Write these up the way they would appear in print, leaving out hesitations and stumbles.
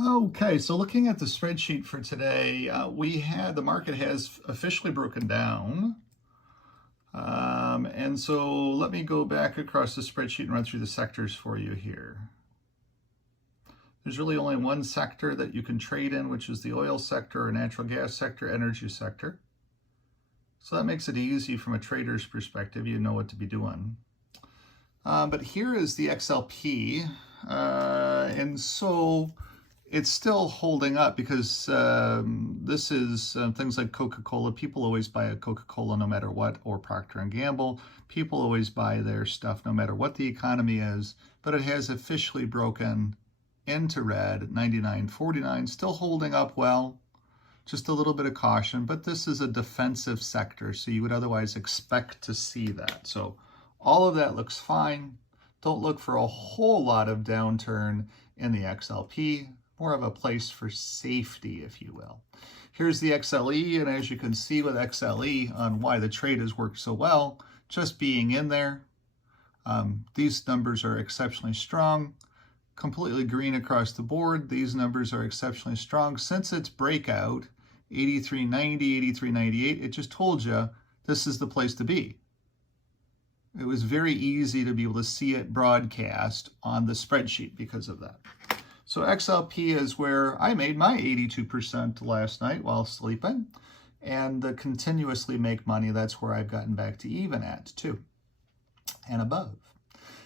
Okay, so looking at the spreadsheet for today, the market has officially broken down. And so let me go back across the spreadsheet and run through the sectors for you here. There's really only one sector that you can trade in, which is the oil sector or natural gas sector, energy sector. So that makes it easy from a trader's perspective. You know what to be doing. But here is the XLP. And so it's still holding up because this is things like Coca-Cola. People always buy a Coca-Cola no matter what, or Procter & Gamble. People always buy their stuff no matter what the economy is, but it has officially broken into red, 99.49, still holding up well. Just a little bit of caution, but this is a defensive sector, so you would otherwise expect to see that. So all of that looks fine. Don't look for a whole lot of downturn in the XLP, more of a place for safety, if you will. Here's the XLE, and as you can see with XLE on why the trade has worked so well, just being in there, these numbers are exceptionally strong. Completely green across the board. These numbers are exceptionally strong. Since its breakout, 83.90, 83.98, it just told you this is the place to be. It was very easy to be able to see it broadcast on the spreadsheet because of that. So XLP is where I made my 82% last night while sleeping, and continuously make money. That's where I've gotten back to even at too, and above.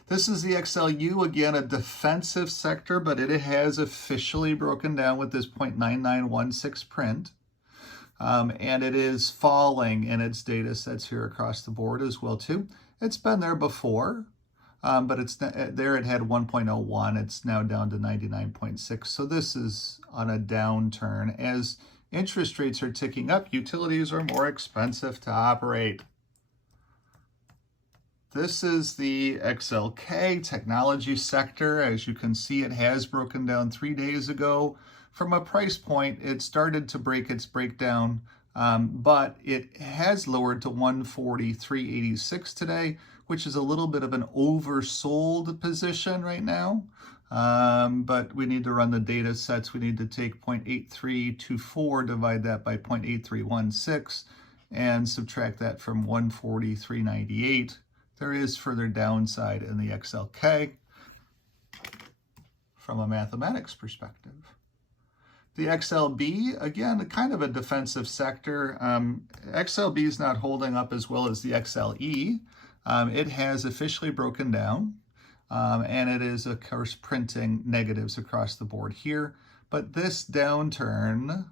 This is the XLU, again, a defensive sector, but it has officially broken down with this 0.9916 print. And it is falling in its data sets here across the board as well, too. It's been there before, but it's there. It had 1.01. It's now down to 99.6. So this is on a downturn. As interest rates are ticking up, utilities are more expensive to operate. This is the XLK technology sector. As you can see, it has broken down 3 days ago. From a price point, it started to break its breakdown, but it has lowered to 143.86 today, which is a little bit of an oversold position right now. But we need to run the data sets. We need to take 0.8324, divide that by 0.8316, and subtract that from 143.98. There is further downside in the XLK from a mathematics perspective. The XLB, again, kind of a defensive sector. XLB is not holding up as well as the XLE. It has officially broken down, and it is, of course, printing negatives across the board here. But this downturn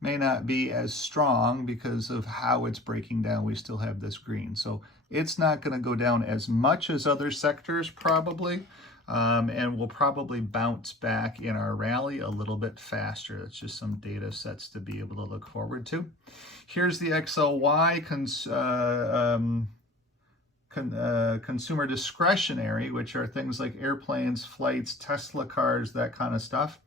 may not be as strong because of how it's breaking down. We still have this green. So it's not going to go down as much as other sectors probably, and we'll probably bounce back in our rally a little bit faster. That's just some data sets to be able to look forward to. Here's the XLY, consumer discretionary, which are things like airplanes, flights, Tesla cars, that kind of stuff.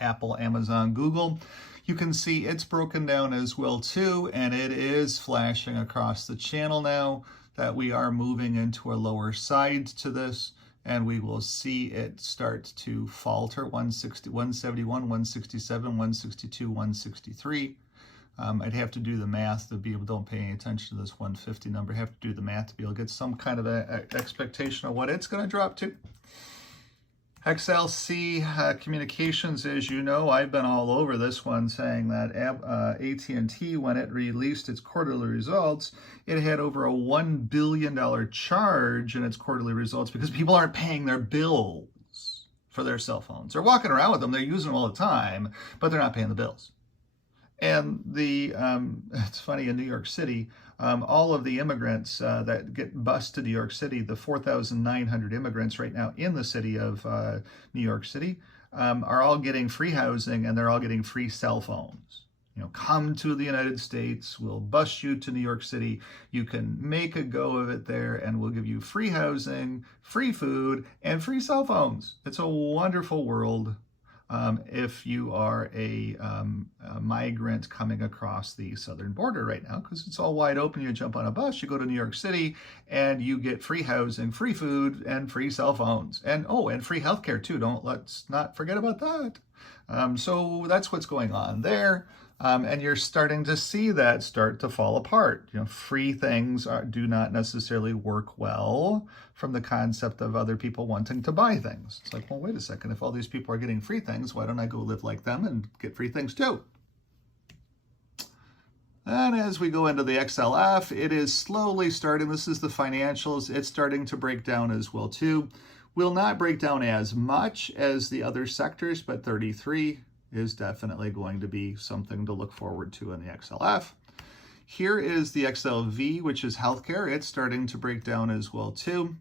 Apple, Amazon, Google. You can see it's broken down as well too, and it is flashing across the channel now that we are moving into a lower side to this, and we will see it start to falter. 160, 171, 167, 162, 163. I'd have to do the math to be able, don't pay any attention to this 150 number, have to do the math to be able to get some kind of a expectation of what it's going to drop to. XLC Communications, as you know, I've been all over this one saying that AT&T, when it released its quarterly results, it had over a $1 billion charge in its quarterly results because people aren't paying their bills for their cell phones. They're walking around with them, they're using them all the time, but they're not paying the bills. And it's funny, in New York City, all of the immigrants that get bused to New York City, the 4,900 immigrants right now in the city of New York City, are all getting free housing, and they're all getting free cell phones. You know, come to the United States, we'll bus you to New York City, you can make a go of it there, and we'll give you free housing, free food, and free cell phones. It's a wonderful world. if you are a migrant coming across the southern border right now, because it's all wide open. You jump on a bus, you go to New York City, and you get free housing, free food, and free cell phones. And and free healthcare too. Let's not forget about that. So that's what's going on there. And you're starting to see that start to fall apart. Free things do not necessarily work well from the concept of other people wanting to buy things. It's like, well, wait a second. If all these people are getting free things, why don't I go live like them and get free things too? And as we go into the XLF, it is slowly starting. This is the financials. It's starting to break down as well too. Will not break down as much as the other sectors, but 33 is definitely going to be something to look forward to in the XLF. Here is the XLV, which is healthcare. It's starting to break down as well too,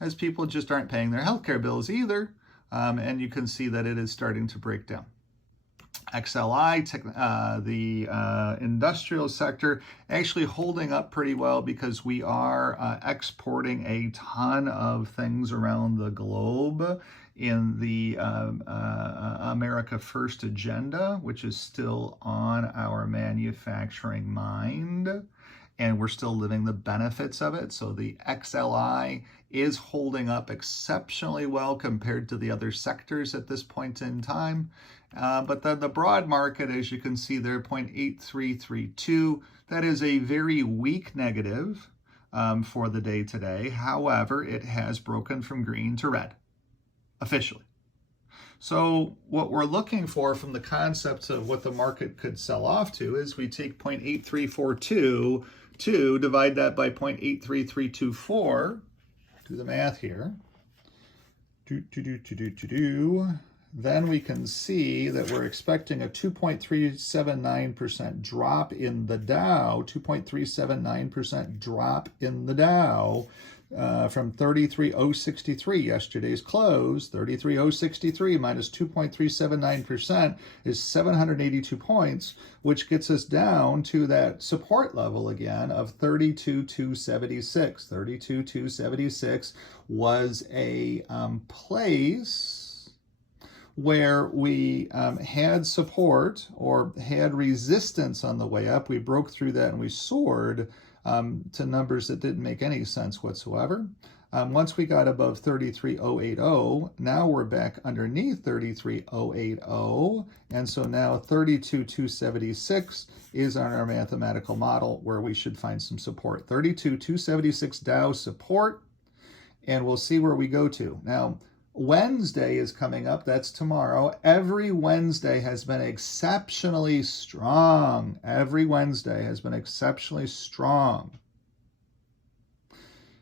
as people just aren't paying their healthcare bills either. And you can see that it is starting to break down. XLI, the industrial sector, actually holding up pretty well because we are exporting a ton of things around the globe in the America First agenda, which is still on our manufacturing mind, and we're still living the benefits of it. So the XLI is holding up exceptionally well compared to the other sectors at this point in time. But then the broad market, as you can see there, 0.8332, that is a very weak negative for the day today. However, it has broken from green to red, officially. So what we're looking for from the concepts of what the market could sell off to is we take 0.8342, divide that by 0.83324, do the math here, then we can see that we're expecting a 2.379% drop in the Dow, 2.379% drop in the Dow from 33,063, yesterday's close. 33,063 minus 2.379% is 782 points, which gets us down to that support level again of 32,276. 32,276 was a place where we had support or had resistance on the way up. We broke through that and we soared to numbers that didn't make any sense whatsoever. Once we got above 33,080, now we're back underneath 33,080, and so now 32,276 is on our mathematical model where we should find some support. 32,276 Dow support, and we'll see where we go to. Now, Wednesday is coming up. That's tomorrow. Every Wednesday has been exceptionally strong. Every Wednesday has been exceptionally strong.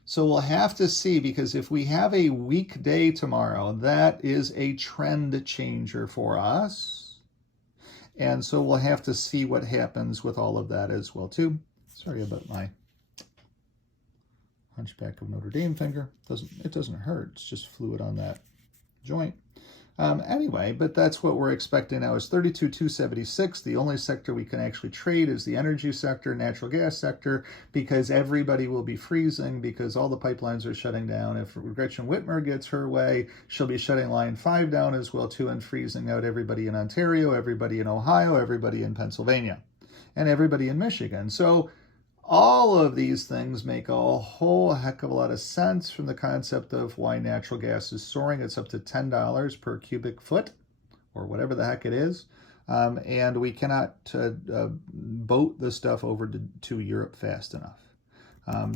So we'll have to see, because if we have a weak day tomorrow, that is a trend changer for us. And so we'll have to see what happens with all of that as well, too. Sorry about my Hunchback of Notre Dame finger. It doesn't hurt. It's just fluid on that joint. Anyway, but that's what we're expecting now is 32,276. The only sector we can actually trade is the energy sector, natural gas sector, because everybody will be freezing because all the pipelines are shutting down. If Gretchen Whitmer gets her way, she'll be shutting Line 5 down as well too, and freezing out everybody in Ontario, everybody in Ohio, everybody in Pennsylvania, and everybody in Michigan. So all of these things make a whole heck of a lot of sense from the concept of why natural gas is soaring. It's up to $10 per cubic foot, or whatever the heck it is. And we cannot boat the stuff over to Europe fast enough.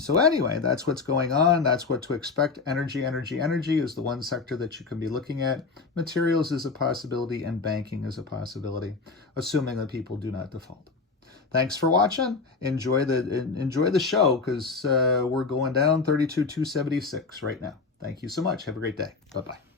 So anyway, that's what's going on. That's what to expect. Energy is the one sector that you can be looking at. Materials is a possibility, and banking is a possibility, assuming that people do not default. Thanks for watching. Enjoy the show, because we're going down 32,276 right now. Thank you so much. Have a great day. Bye-bye.